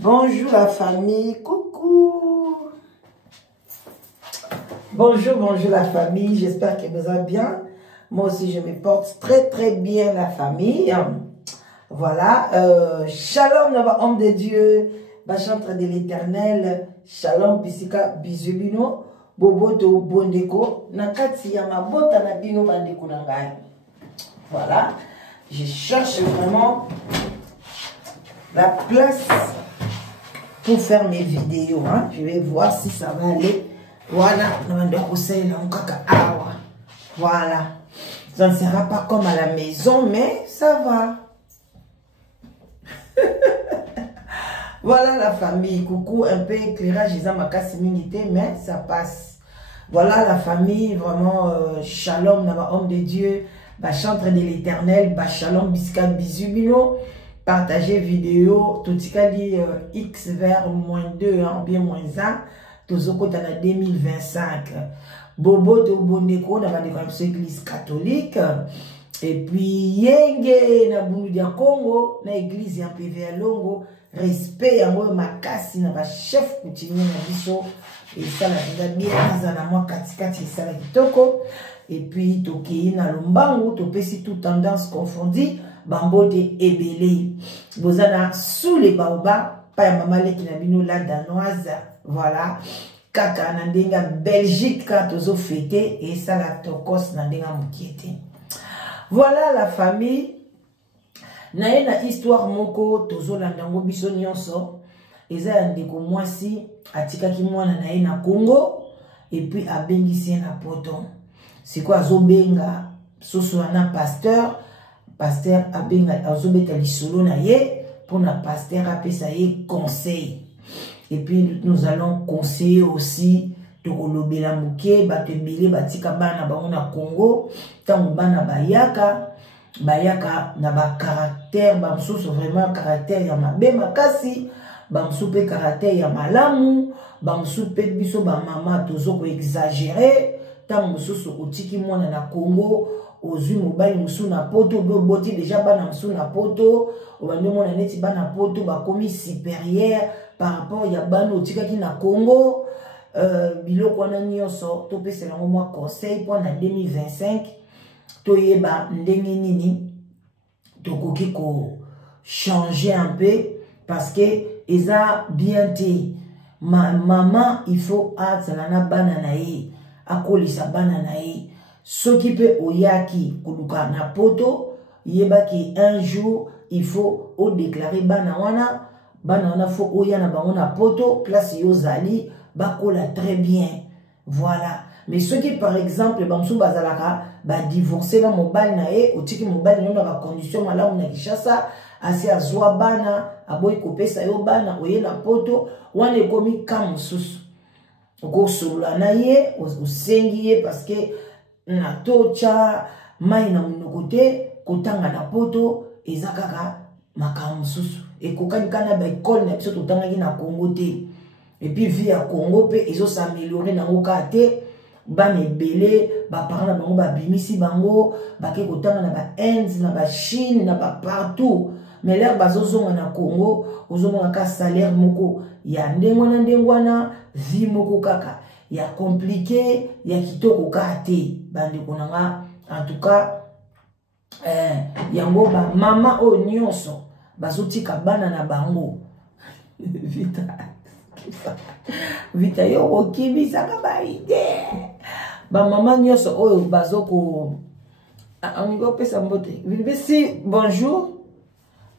Bonjour la famille, coucou. Bonjour la famille, j'espère que vous allez bien. Moi aussi je me porte très bien la famille. Voilà, shalom homme de Dieu, chantre de l'éternel, shalom pisika bisubino, boboto bondeko, nakati ya mabota na bino bandeko na ngai. Voilà, je cherche vraiment la place pour faire mes vidéos. Hein. Je vais voir si ça va aller. Voilà, voilà. Ça ne sera pas comme à la maison, mais ça va. Voilà la famille. Coucou, un peu éclairage, ils ont ma casse minité, mais ça passe. Voilà la famille, vraiment, shalom, homme de Dieu, chantre de l'éternel, shalom, bisca, bisubino. Partagez vidéo, tout ce dit X vers -2, hein, bien -1, tout ce côté en 2025. Bobo de Bondeko, on a l'église catholique. Et puis, Yenge, na Bundia Congo, na église en PV Longo, respect à moi, ma casse, na chef coutumier na biso, et ça la bien, na moi, katikati, ça la kitoko. Et puis, Toki na Lombango, topesi tout tendance confondue. Bambo de Ebele. Vous êtes sous les baobabs. Pas maman qui n'a bino la danoise. Voilà. Kaka nandenga Belgique quand vous fêté. Et ça la tokos nandenga moukiete. Voilà la famille. Naye na histoire moko tozo landango biso nyonso. Eza yandeko mwasi. Atika ki mwana naye na Congo. Et puis abengisi na poto. C'est quoi zobenga. Soso ana pasteur. Pasteur abenga azobeta lisolo na ye pour na pasteur apesa ye conseil. Et puis nous allons conseiller aussi to kolobela muke bato ebele batika bana bango na Congo tango bana bayaka na ba caractère ba msusu vraiment caractère ya mabe makasi ba msusu pe caractère ya malamu ba msusu pe biso ba mama tozo ko exagérer tango msusu otiki mwana na Congo ozui mobali musu na poto boti déjà bana musu na poto obande mona neti bana poto bakomi supérieur par rapport ya bana otikaki na Congo biloko wana nyonso topesela ngo mwa conseil pour na 2025 toyeba ndenge nini tokoki ko changer un peu parce que eza bien te maman il faut atsala na bana na ye akolisa bana na ye soki pe oyaki koluka na poto yebaki un jour il faut o déclarer bana wana faut oya na bango na poto place yozali bakola très bien voilà mais soki par exemple bamsu bazalaka ba divorcer na mobali na ye otiki mobali na ba condition malamu na Kishasa asi azwa bana aboyi kopesa yo bana oye na poto wana ekomi kamususu okosolola na ye osengi ye parce que na tocha mai na munokote kotanga na poto ezakaka makambo susu ekokani kana ba école na biso totangaki na Congo te et puis vie à Congo pe ezo s'améliorer na ngoka te bana ebele ba parents na bango ba bimisi bango bake kotanga na ba Inde na ba Chine na ba partout mais l'air bazozonga na Congo ozomona ka salaire moko ya ndengwana vie moko kaka ya compliqué ya kitoko kate bande konanga en tout cas yango ba mama o nyonso bazotika bana na bango vita yo okibisa ka ba ide ba mama nyonso oyo bazoko on go pesa mbote si bonjour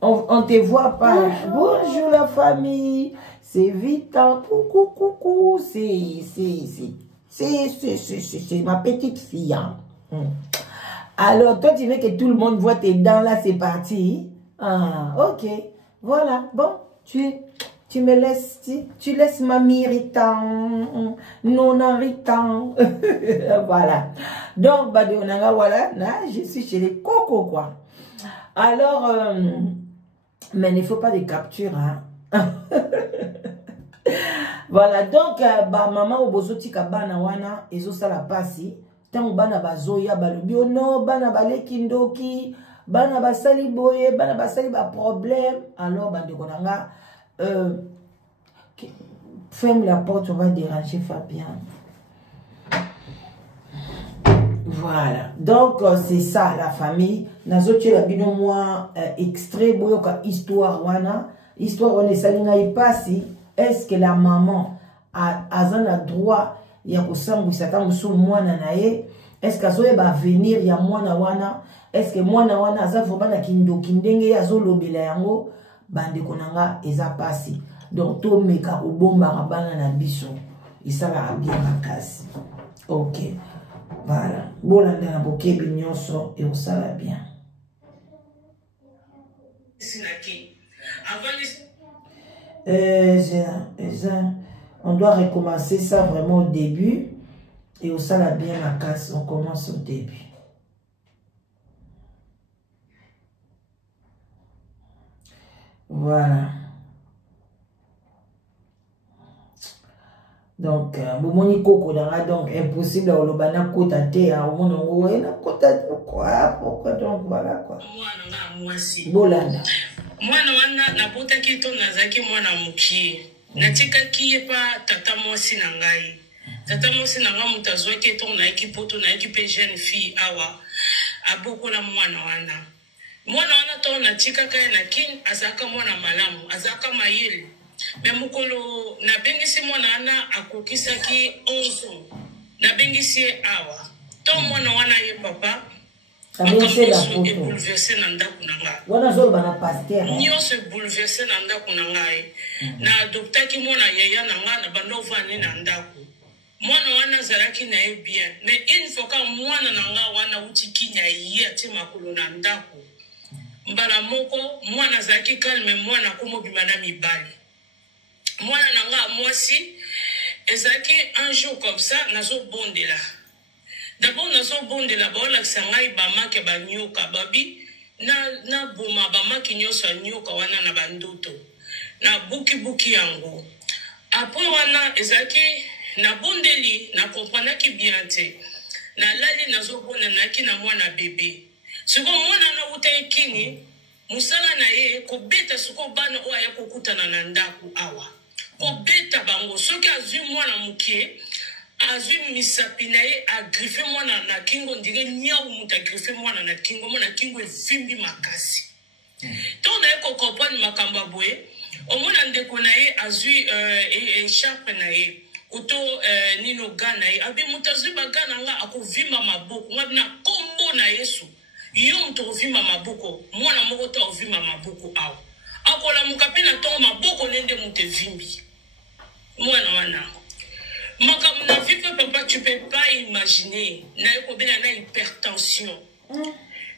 on te voit pas bonjour la famille c'est Vita coucou c'est ma petite fille hein. Alors toi tu veux que tout le monde voit tes dents là c'est parti ah ok voilà bon tu me laisses tu laisses mamie irritant non irritant voilà donc bah voilà là je suis chez les cocos quoi alors mais il ne faut pas de capture hein. Voilà donc ba maman obozotika bana wana ezosala pasi tango bana bazoya balobi no bana baleki ndoki bana basali boye bana basali ba problème alors bandeko nanga ferme la porte, on va déranger Fabien. Voilà, donc c'est ça la famille. Nazo tu la bino moi extrait boyoka histoire wana. Histoire on est salinga ipasi. Est-ce que la maman a un droit ya kosambwisa tango so mwana na ye? Est-ce que soye ba venir ya mwana wana? Est-ce que mwana wana aza vraiment na kindoki ndenge ya zo lobela yango bande konanga eza pasi. Donc to meka obomba bana na biso. Isala bien makasi. OK. Voilà. Bolanda na bokebi nyonso et on sala bien. On doit recommencer ça vraiment au début et on sala bien la casse. On commence au début. Voilà. Donc, bomoni koko danga donc impossible au lobana kota te a monongo na kota pourquoi donc voilà quoi. Mwana mwasi. Bolanda. Mwana wana napota kito nazaki mwana mukie. Natika kiye pa tata mwasi na ngai. Tata mwasi na ngai mutazwa kito na ekipoto na ekipe jeune fille awa. Aboko na mwana wana. Mwana wana to natika kaya na kin azaka mwana malamu, azaka mayele. Mais mukolo na bengisi mwana ana akokisaki 11 ans. Na bengisi awa. To mwana wana ye papa. Abense la photo. Et bouleversé na ndaku na nga. Wana zo bana pasteur. Nyo se bouleversé na ndaku na nga. Na adoptaki mwana yaya na nga na bando vani na ndaku. Mwana wana zalaki na ye bien. Mais une fois ka mwana na nga wana utiki nya ye ati makolo na ndaku. Mbala moko mwana zalaki calme mwana komo bimana mibali. Mwana nanga mwasi ezaki un jour comme ça nazo bondela. D'abord nazo bondela ba ola sangai ba make ba nyoka babi na boma ba make nyoso nyoka wana na bandoto. Na buki yango. Après wana ezaki na bondeli na comprendre ki bien te. Na lali nazo bondela ki na mwana bébé. Siko mwana na utekini musala na ye ko beta suko bana o ya kokutana na ndaku awa. Ko beta bango soki azwi mwana mukie azwi misapi na ye agrife mwana na kingo ndire nyau muta agrife mwana na kingo mwana kingo evimbi makasi. To na ye ko comprendre makamba boye omona ndeko na ye azwi écharpe na ye kuto nino gana ye abi mutazwi bagana nga akovimba maboko ngabi na kombo na Yesu yo mtovimba maboko mwana moko to ovimba maboko awa akola mukapena to maboko nende mutevimbi mwana wana makamu na vie papa tu peux pas imaginer na yoko bena na hypertension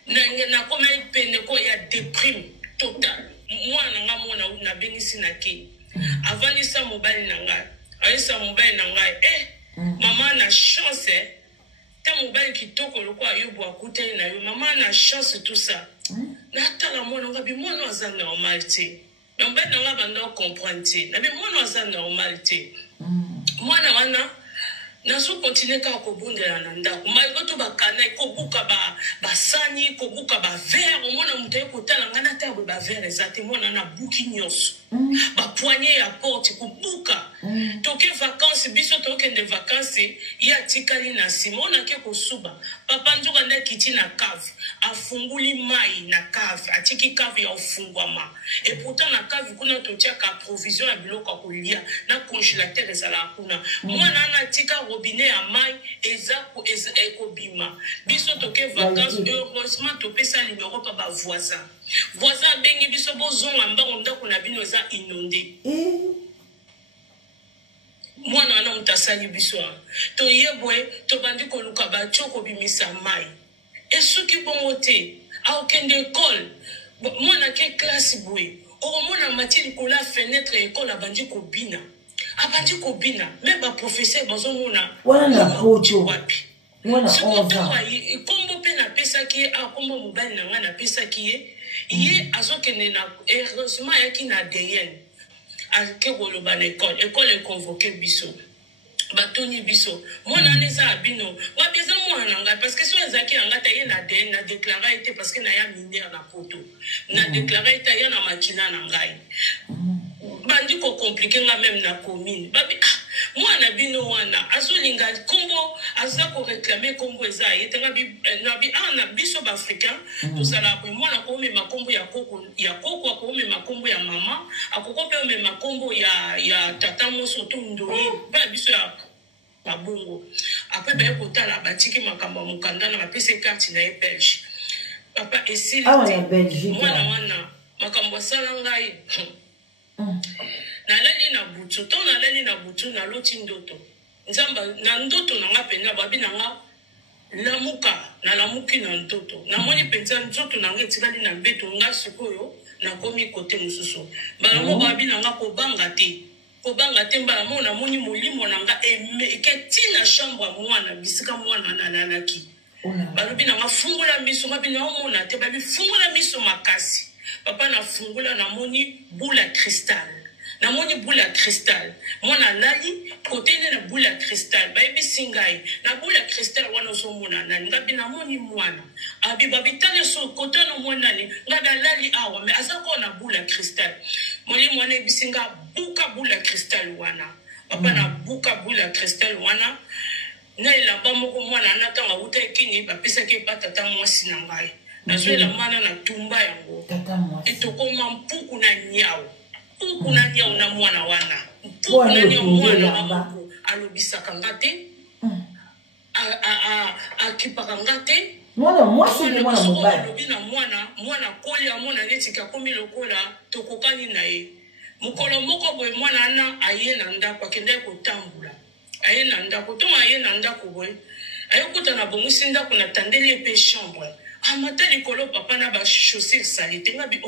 na koma pene ko ya déprime totale mwana nga mwana na bengisi na ki avant ça mobile na nga ayesa mobile na nga mama na chance ta mobile kitoko lokwa yobo akute na yo mama na chance tout ça na tala mwana nga bi mwana aza normal te mobile na nga banda comprendre na bi mwana aza normal te mwana wana nazo continuer ka kobondela na ndako malgré to bakana kobuka ba sani kobuka ba verre mwana mutaye kotala ngana ta ba verre ezate mwana na buki nyonso ba poignée ya porte kobuka toke vacances biso toke de vacances ya tikali na simona ke kosuba papa nzuka nda kiti na cave afunguli mai na cave atiki cave ya ufungwama et pourtant na cave kuna totia ka provision ya biloko kolia na congélateur ezala kuna mwana na tika robinet ya mai ezako ekobima biso toke vacances heureusement topesa numéro pa ba voisin bengi biso bozonga mbango ndako na bino za inondé mwana wana mutasali biso to yebwe to bandi ko luka ba choko bimisa mai esuki bongo te akende école mwana ke classe boy o mwana matili ko la fenêtre école abandi ko bina même ba professeur bazomona wana poto wapi mwana kombo pe na pesa ki kombo mobile na nga na pesa ki ye azokende na heureusement yaki na ADN ake koloba na école convoqué biso batoni biso mwana neza abino wabeza mwana nga parce que so ezaki anga ta ye na ADN na déclarer été parce que na ya mineur na poto na déclarer ta ya na makina na ngai bandi ko compliquer nga même na commune babi mwana bino wana azolinga kombo aza ko réclamer kombo eza yetenga na biso ba africain to sala ko mwana ko me makombo ya koko ko me makombo ya mama akoko pe me makombo ya tata moso to ndoi ba biso ya babongo après ba ko tala batiki makambo mukanda na pese carte na Belge papa esili mwana wana makambo sala ngai nalali na butu to nalali na butu na loti ndoto nzamba na ndoto na nga pena babi na nga lamuki na ndoto na moni penza ndoto na nga etikali na mbeto nga sikoyo na komi kote mususu bala mo babi na nga kobanga te mbala mo na moni molimo na nga eketi na chambre mwana bisika mwana na lalaki balobi na nga fungula miso babi na omona te babi fungula miso makasi papa na fungula na moni boule à cristal na moni boule à cristal mona lali côté na boule à cristal baby singai na boule à cristal wana so mona nani ngabi na moni mwana abi babi tane so côté no mona ni ngaba lali awa mais azako na boule à cristal moni mwana bisinga buka boule à cristal wana papa na buka boule à cristal wana na ilamba moko mwana anatanga utekini bapesa ke patata mwasi na ngai na la mana na tumba yango etokoma mpuku na nyao na mwana wana mpuku na nyao mwana wana alobisaka ngate akipaka ngate mwana mwasi ni mwana mobali alobi na mwana kolia mwana netika komi lokola tokokani na ye mukolo moko boye mwana ana aye na ndako akende kotambula aye na ndako to aye na ndako boye aye kutana bongisi ndako na tandeli pe chambre amatali kolo papa na ba chaussure salite ngabi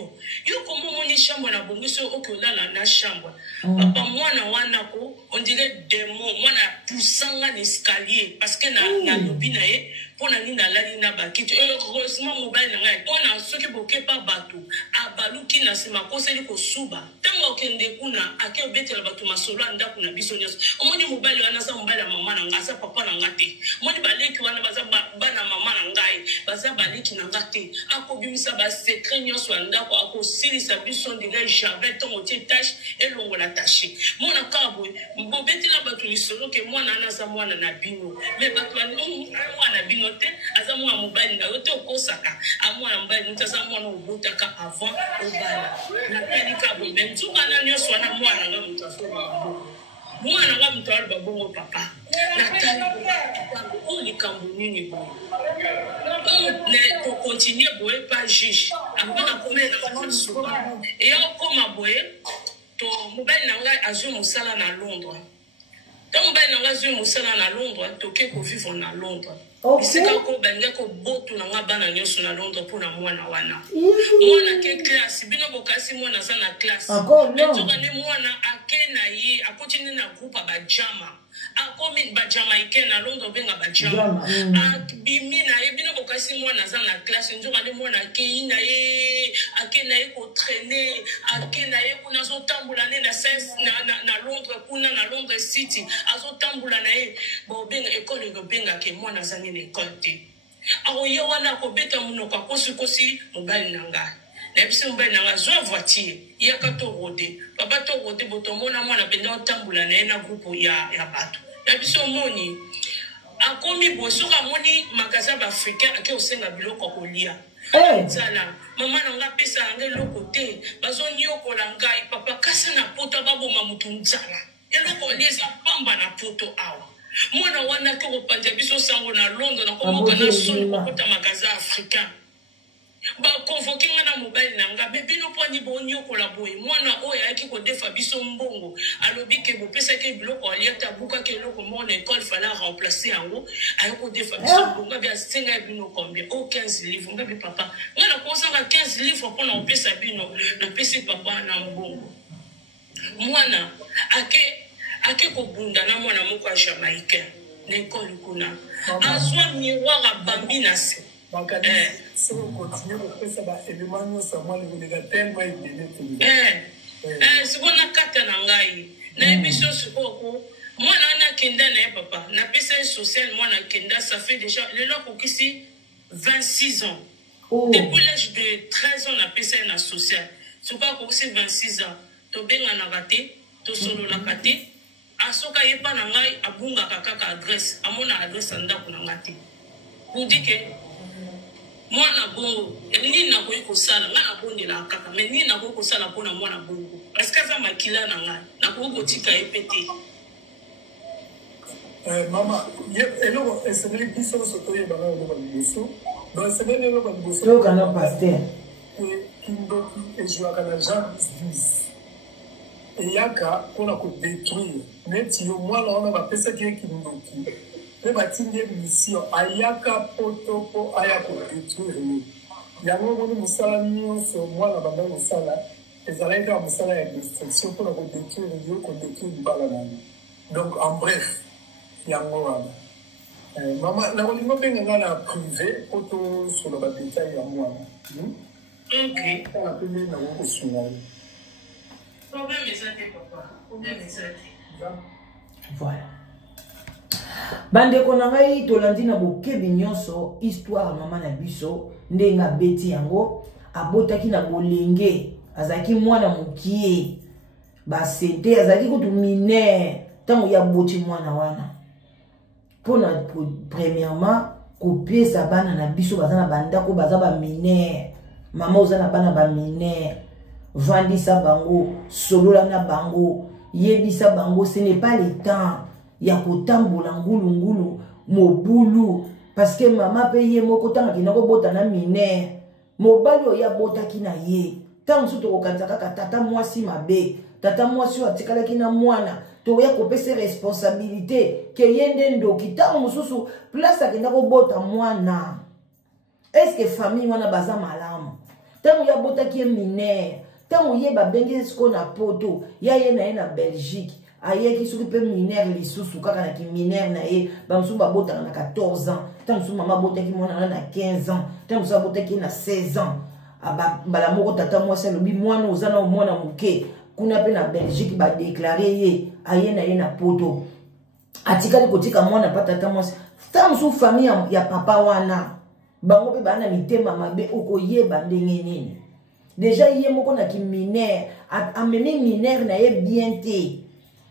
yo komo moni chambre na bongiso okolala na chambre papa mwana wana ko on dirait démon mwana poussanga l'escalier parce que na lobi na ye pona ni na lali na ba kiti heureusement mobile na ngai pona soki boke pa bato abaluki na sima koseli ko suba tango kende kuna ake obetela bato masolo anda kuna biso nyos omoni mobile wana sa mobile mama na ngasa papa na ngate moni baleki wana baza bana mama na ngai baza baleki na ngate akobimisa ba secret nyos wanda ko akosilisa biso ndile javet ton otie tâche elongo la tâche mona kabo bobetela bato lisolo ke mwana na sa mwana na bino me bato mwana bino te aza mwana mobali na yote okosaka amwana mobali ntaza mwana obotaka avant obala na pelika bo même tuka na nyos wana mwana nga mutafo mwana nga mutawali babongo papa na tali o likambo nini bo on continue boye pas juge akona komela na suka e okoma boye to mobali na nga azwi musala na Londres donc mobali na nga azwi musala na Londres toke ko vivre na Londres bisika ko banga ko botu na nga bana nyonso na Londres pona mwana wana mwana ke classe bino bokasi mwana za na classe mais ne mwana akena ye akotini na groupe ba jama akomi ba Jamaïcain na Londres benga ba jama bimina ye bino bokasi mwana za na classe nzoka ne mwana keina ye akena ye ko traîner akena ye kuna zo tambula ne na Londres kuna na Londres City azo tambula na ye bo benga école ngo benga ke mwana za ne école te awo ye wana ko beta munoka kosi mobali nanga na biso mobali nanga zo voiture ya kato rode papa to rode botomona mwana benda tambula na ye na groupe ya bato na biso moni akomi bosoka moni magasin ba africain ake osenga biloko kolia zala mama nanga pesa nge loko te bazo nyokola ngai papa kasa na poto baboma mutu nzala eloko leza pamba na poto awa mwana wana ko panja biso sango na Londres na komoka na soni kokota magasin africain ba convoquer na mobile nanga bebino poni bonyo kola boy mwana oya yaki ko defa biso mbongo alobi ke bo pesa ke biloko aliata buka ke loko mon école fallait remplacer yango ayoko defa biso mbongo bia singa bino combien 15 livres ngabi papa ngana ko sanga 15 livres pona opesa bino na pesa papa na mbongo mwana ake ko bunda na mwana moko a Jamaïcain na école kuna azwa miroir bambi na se si on continue de faire ça, évidemment, ça moi les gars tellement évident. Si on a quatre nangai, na émission sur quoi, moi na kenda na papa, na PCS social moi na kenda ça fait déjà le loco ici 26 ans. Depuis l'âge de 13 ans na PCS na social, c'est pas pour c'est 26 ans. tobenganaka te tosololaka te asoka ye mpa na ngai abungaka kaka adresse amona adresse ya ndako na ngai te pour dire que mwana bongo nini nakoki kosala ngai nabondelaka kaka mais nini nakoki kosala mpona mwana bongo parce que aza makila na ngai nakoki kotika ye mpe te. Mama, eloko esengeli biso nyonso toyebana eloko liboso donc esengeli eloko liboso tokana paster kindoki ezwaka na Jean 10 eyaka mpona kodétruire neti yo mwana wana bapesaki ye kindoki mpe batindi ye mission ayaka poto mpo aya kodétruire ye yango omoni mosala nyonso mwana banda mosala ezalaki kaka mosala ya destruction mpona kodétruire yo kodétruire libala na yo donc en bref yango wana mama nakolinga mpenga nga na privé po tosola badetail ya mwana tala mpe nde nango kosunga ye voilà bandeko na ngai tolandi na bokebi nyonso histoire mama na biso ndenge abeti yango abotaki na bolenge azalaki mwana mokie basente azalaki kutu minere ntango ya boti mwana wana mpona premièrement kopesa bana na biso baza na bandako baza baminere mama oza na bana baminere vandisa bango solola na bango yebisa bango ce n'est pas le temps ya kotambola ngulungulu mobulu parce que mama pe ye moko tanga kina kobota na minere mobali oyo abotaki na ye ntango mosusu tokokanisa kaka tata mwasi mabe tata mwasi oyo atikalaki na mwana toya kopesa responsabilité ke ye nde ndoki ntango mosusu place akenda kobota mwana est-ce que famille wana baza malamu ntango ye abotaki ye minere ntango ye babengi siko na poto ya ye na ye na Belgique ayeki soki mpe minere lisusu kaka na kiminere na ye bamosusu babotaka na 14 ans ntango mosusu mama abotaki mwana na 15 ans ntango mosusu abotaki ye na 16 ans mbala moko tata mwasi alobi mwana oza na omwana moke kuna mpe na Belgique badeklare ye aye na ye na poto atikali kotika mwana pa tata mwasi ntango mosusu famille ya papa wana bango mpe baa na mitema mabe okoyeba ndenge nini deja ye moko na kiminere amemi minere na ye bien te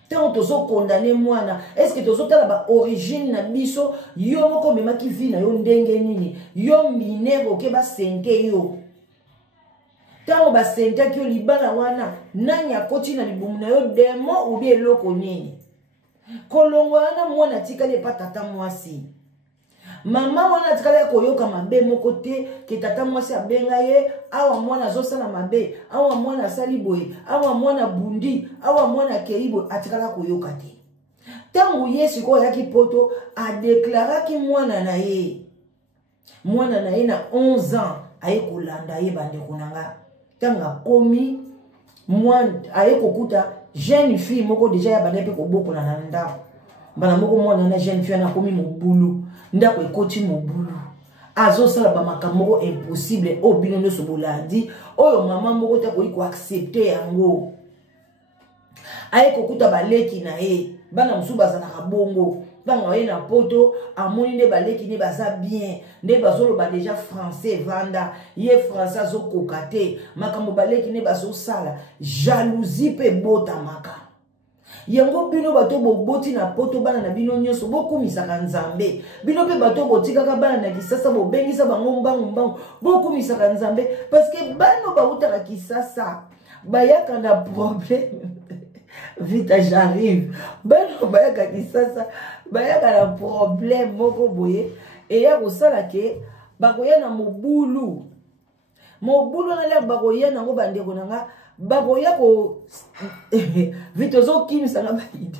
ntango tozokondane mwana estce tozotala baorigine na biso yo moko omemaki vi na yo ndenge nini yo minere oke basente yo ntango basentaki yo libala wana nani akoti na libumu na yo demo ubi eloko nini kolongo wana mwana atikali epa tata mwasi mama wana atikali ya koyoka mabe moko te ke tata mwasi abenga ye awa mwana azosala mabe awa mwana asali boye awa mwana bundi awa mwana akei boye atikala koyoka te ntango ye sikoyo ayaki poto adeklaraki mwana na ye na 11 ans aye kolanda ye bandeko na nga ntango akomi mwana aye kokuta jeune fille moko deja ya banda mpe kobokola na ndako mbala moko mwana na jeune fille anakomi mobulu ndako ekoti mobulu azosala bamakambo moko impossible oyo bino nyonso bolandi oyo mama moko te akoki koaccepte yango aye kokuta baleki na ye bana mosusu bazalaka bongo ntango aye na poto amoni nde baleki nde baza bien nde bazoloba deja français vanda ye français azokoka te makambo baleki nde bazosala jalousie mpe botamaka yango bino bato boboti na poto bana na bino nyonso bokumisaka nzambe bino mpe bato botikaka bana na kisasa bobengisa bango mbangu bokumisaka nzambe parce que bano bautaka kisasa bayaka na problème vite j'arrive bano bayaka kisasa bayaka na problème moko boye eya kosala ke bakoya na mobulu na lere bakoya nango bandeko na nga bakoya ko vite ozokimisa na baide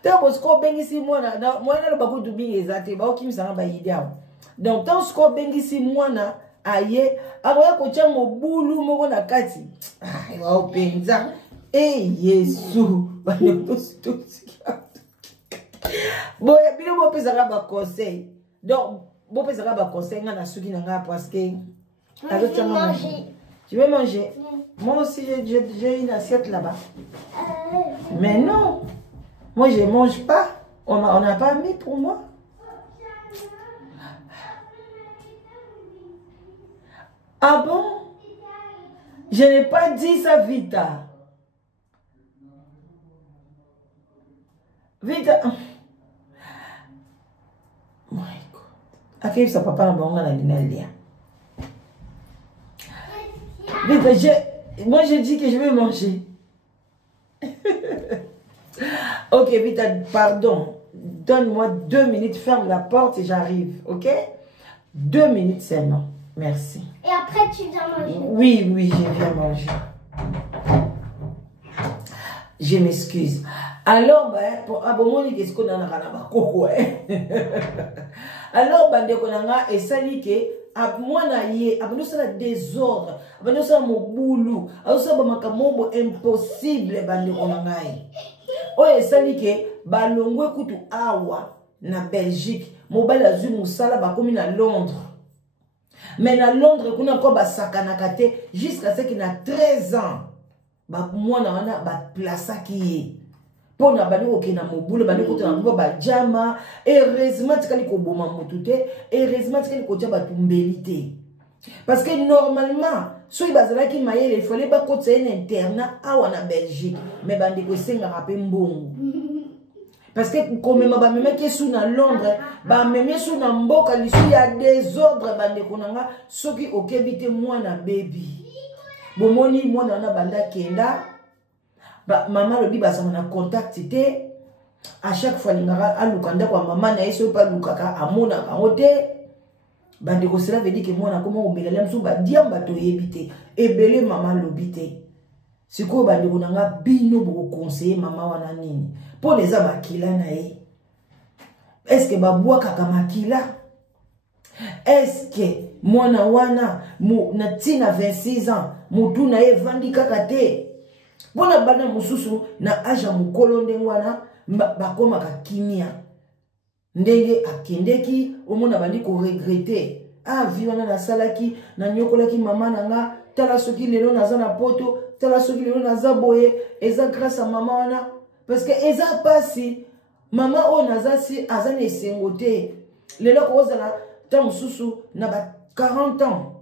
ntango siko obengisi mwana bakutu bingi eza te baokimisa na baide awo donc ntango siko obengisi mwana aye akoya kotia mobulu moko na kati waopenza yesu boya bino bopesaka baconseil donc bopesaka baconseil nga na suki na nga parce que tu veux manger? Moi aussi j'ai une assiette là-bas. Mais non, moi je mange pas. On n'a pas mis pour moi. Ah bon? Je n'ai pas dit ça, Vita. Vita. My God. Akif sa papa na bonga na linalia. Vita, moi je dis que je vais manger. Ok, Vita, pardon. Donne-moi 2 minutes, ferme la porte et j'arrive, ok? 2 minutes seulement. Merci. Et après, tu viens manger? Oui, oui, je viens manger. Je m'excuse. Alors, pour abonner, qu'est-ce qu'on a dans coco, alors, bande konanga et sali que moi na ye, abonne ça la désordre, abonne ça mon boulot, abonne ça makambo impossible bande konanga. Oh, et sali que balongwe kutu awa na Belgique, mobile azul musala ba komi na Londres. Mais na Londres kuna ko ba sakanaka te jusqu'à ce qu'il a 13 ans. Ba moi na wana ba plaça qui pour na bali oke na mobule bali ko na ba jama heureusement tikali ko boma motute heureusement tikali ko ja ba tumbelité parce que normalement so ibazala ki mayele il fallait ba ko tsena internat awa na Belgique mais bandi ko senga rapé mbongo parce que comme ma même qui sous na Londres ba même sous na mboka lisu ya désordre bandi ko nanga soki okebite moi na baby bomoni moi na banda kenda. Maman le dit bah ça m'a contacté à chaque fois l'ingara à l'ukanda quoi maman n'a essayé pas l'ukaka à mon amote bande ko cela veut dire que moi na comment au belém sous ba diamba to yebité et belé maman l'obité c'est quoi bande ko nanga bino beaucoup conseiller maman wana nini pour les amakila na e est-ce que ba bois kaka makila est-ce que moi na wana na tina 26 ans mutu na e vandi kaka te. Bona bana mususu na aja mukolo ndengwana bakoma ka kimia ndenge akendeki omona bandi ko regretter ah viwana na salaki na nyokolaki mama nanga tala soki lelo naza na poto tala soki lelo naza boye eza grâce à maman wana parce que eza pasi mama o naza si azana esengote lelo ko zala ta mususu na ba 40 ans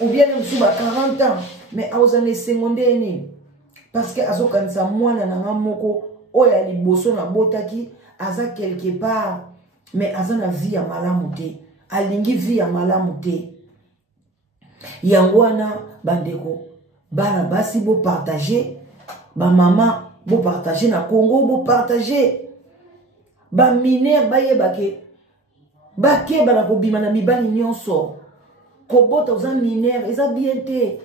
ou bien mususu ba 40 ans mais azana esengonde ni parce que azo kanisa mwana na moko oya liboso na botaki aza quelque part mais aza na vie ya malamu te alingi vie ya malamu te yangwana bandeko bana basi bo partager ba mama bo partager na Congo bo partager ba mineur bayebake bake bana ko bima na mibali nyonso ko bota za mineur eza bien te.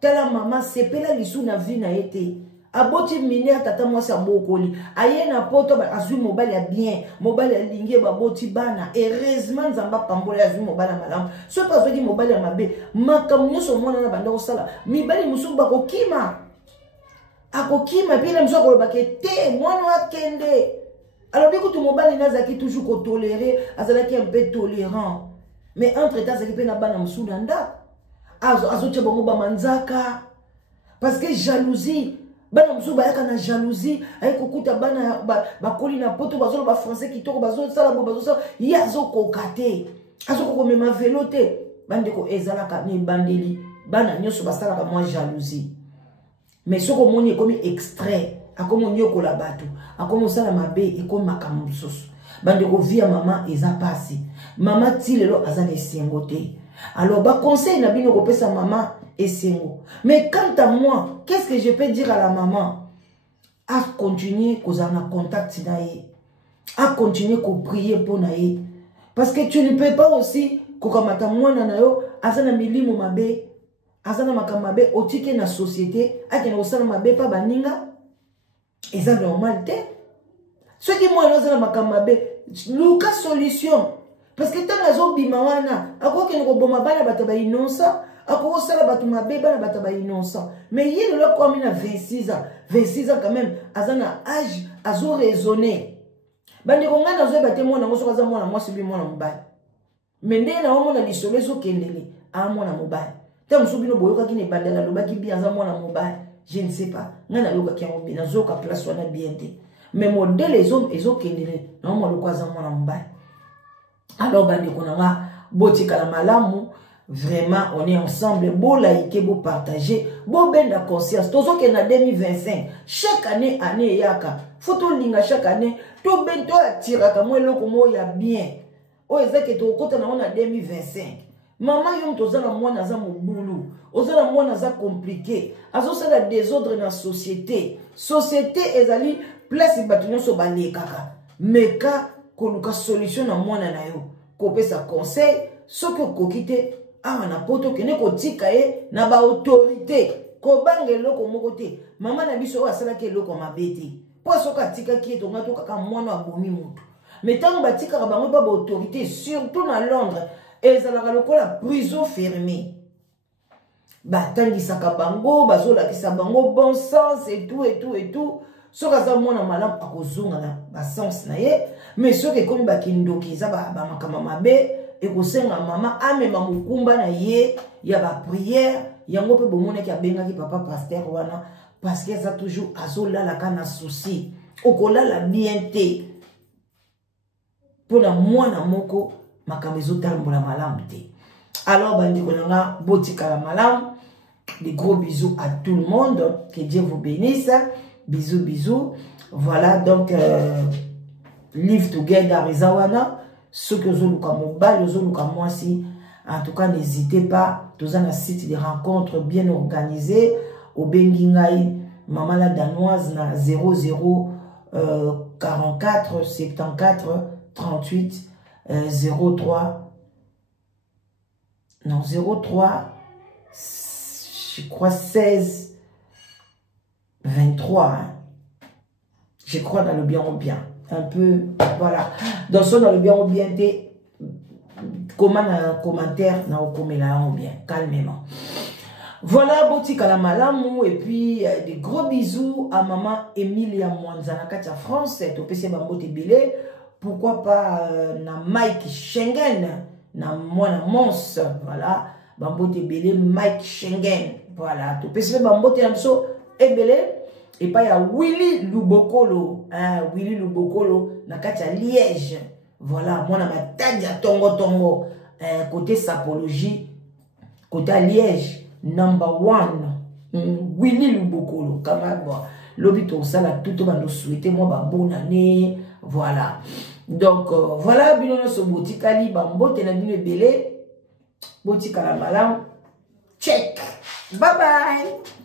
Tala maman sepela lisu na vie na ete aboti mineur tata mwasi abokoli aye na poto ba azui mobile ya bien mobile ya lingi ba boti bana heureusement nzamba pambola azui mobile malamu so pas zoki mobile ya mabe makamnyo so mona na banda osala mibali musu ba kokima akokima pile musu ko ba ke te mwana akende alors biko tu mobile nazaki toujours ko tolérer azalaki un peu tolérant mais entre temps zaki pe na bana musu nda azo bongo ba manzaka parce que jalousie bana musu ba yaka na jalousie ay kokuta bana ba koli na poto bazolo ba français kitoko bazolo sala bo bazolo yazo kokate azo kokomema velote bande ko ezalaka ni bandeli bana nyoso basala ka moi jalousie mais soko moni comme extrait akomo nyoko la bato akomo sala mabe eko makambo soso bande ko via maman eza pasi maman tilelo azana esengote. Alors, bah, conseil n'a bien repéré sa maman et c'est moi. Mais quant à moi, qu'est-ce que je peux dire à la maman? À continuer qu'on a contact naïe, à continuer qu'on prie pour naïe. Parce que tu ne peux pas aussi qu'on kamata moi nanayo, azana milimo mabe, azana makamabe, otike na société, ake na osana mabe pa baninga, et ça normal te. Ce qui moi azana makamabe, Lucas solution. Parce que tant que bima wana ako ke ko boma bana bataba innocent ako sala batu mabe bana bataba innocent mais il le comme na 26 ans quand même azana âge azo raisonner bandi ko ngana zo bate mona ngoso kaza mona mwasi bi mona mobali mais ndé na mona lisolo zo kendele a mona mobali ta musubi no boyoka kine bandela lobaki bi aza mona mobali je ne sais pas ngana yoka ki ngo bi na zo ka place wana bien te mais modèle les hommes ezo kendele na mona lo kaza mona mobali. Alors bande konanga botika la malamu vraiment on est ensemble, beau liker, beau partager, beau ben la conscience. Tozo que na 2025, chaque année yaka, photo linga chaque année, to ben to atira ka moi loko mo ya bien. O ezake to kota na on a 2025. Maman yom toza na mwana za mobulu, oza na mwana za compliqué, azo sa la désordre na société. Société ezali place batunyo so balekaka. Meka koluka solution na mwana na yo. Kopesa conseil, soki okokite awa na poto kene kotika ye na ba autorité. Kobange loko moko te. Mama na biso asalaki eloko mabe te. Po soka tika ki etonga to kaka mwana abomi mutu. Mais tant batika bango ba autorité, surtout na Londres, ezalaka lokola prison fermée. Batangisa bango, bazolakisa bango bon sens et tout et tout et tout. Soka za mwana malamu akozunga na ba sens na ye, mais soki komi bakindoki za ba makama mabe ekosenga mama amema mukumba na ye ya ba prière yango pe bomona ki abengaki papa pasteur wana parce que ça toujours azolala kana souci okolala bien te pona mwana moko makambo ezotambola malamu te. Alors bandiko nanga botika la malamu, des gros bisous à tout le monde, que Dieu vous bénisse, bisous bisous. Voilà donc live together Rizawana, ceux que vous luka mobile, vous luka moi si, en tout cas n'hésitez pas, tous un site de rencontres bien organisées au Bengingai, maman la danoise na 00 44 74 38 03 non 03 je crois 16 23 hein. Je crois dans le bien ou bien un peu voilà dans ce dans le bien ou bien comment un commentaire na okomela ou bien calmement. Voilà, boutique à la malamu et puis des gros bisous à maman Emilia Mwanzana Katia France, topesi bambote belé, pourquoi pas na Mike Schengen, na mwana Mons, voilà, bambote belé Mike Schengen, voilà, topesi bambote namso ebelé et pas ya Willy Lubokolo, hein, Willy Lubokolo na Katia Liège, voilà, mwana matadia tongo tongo, côté sapologie, côté Liège. Number one, Willy Lubokolo, Kamagwa, l'obito, ça la tout le monde souhaité, moi, bonne année, voilà. Donc, voilà, binono so botikali, bambote na bine belé, botikala malam, check, bye bye.